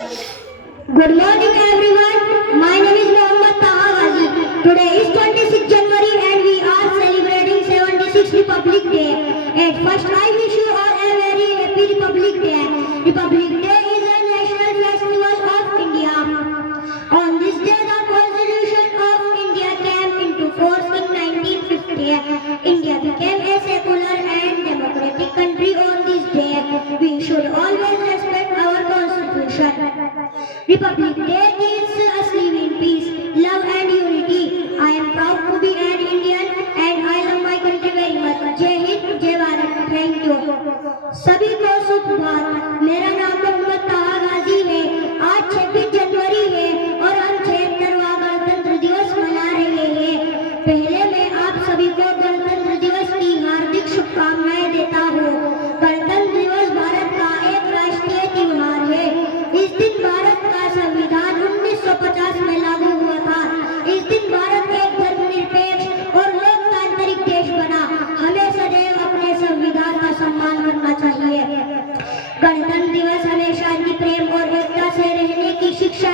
Good morning everyone. My name is Mohammad Taha Ghazi. Today is 26 January and we are celebrating 76th Republic Day. At first I wish you all a very happy Republic Day. Republic Day is a national festival of India. On this day the Constitution of India came into force in 1950. India became a secular and democratic country on this day. We should always respect our Constitution. Republic Day teaches us live in peace, love and unity. I am proud to be an Indian and I love my country very much. जय हिंद, जय Bharat. Thank you. सभी को सुप्रभात. मेरा नाम मोहम्मद ताहा गाजी है. आज 26 जनवरी है और हम 76वां गणतंत्र दिवस मना रहे हैं. पहले मैं आप सभी को गणतंत्र दिवस की हार्दिक शुभकामनाएं देता हूँ. गणतंत्र दिवस भारत का एक राष्ट्रीय त्योहार है. इस दिन भारत का संविधान 1950 में लागू हुआ था. इस दिन भारत एक धर्मनिरपेक्ष और लोकतांत्रिक देश बना. हमें सदैव अपने संविधान का सम्मान करना चाहिए. गणतंत्र दिवस हमें शांति, प्रेम और एकता से रहने की शिक्षा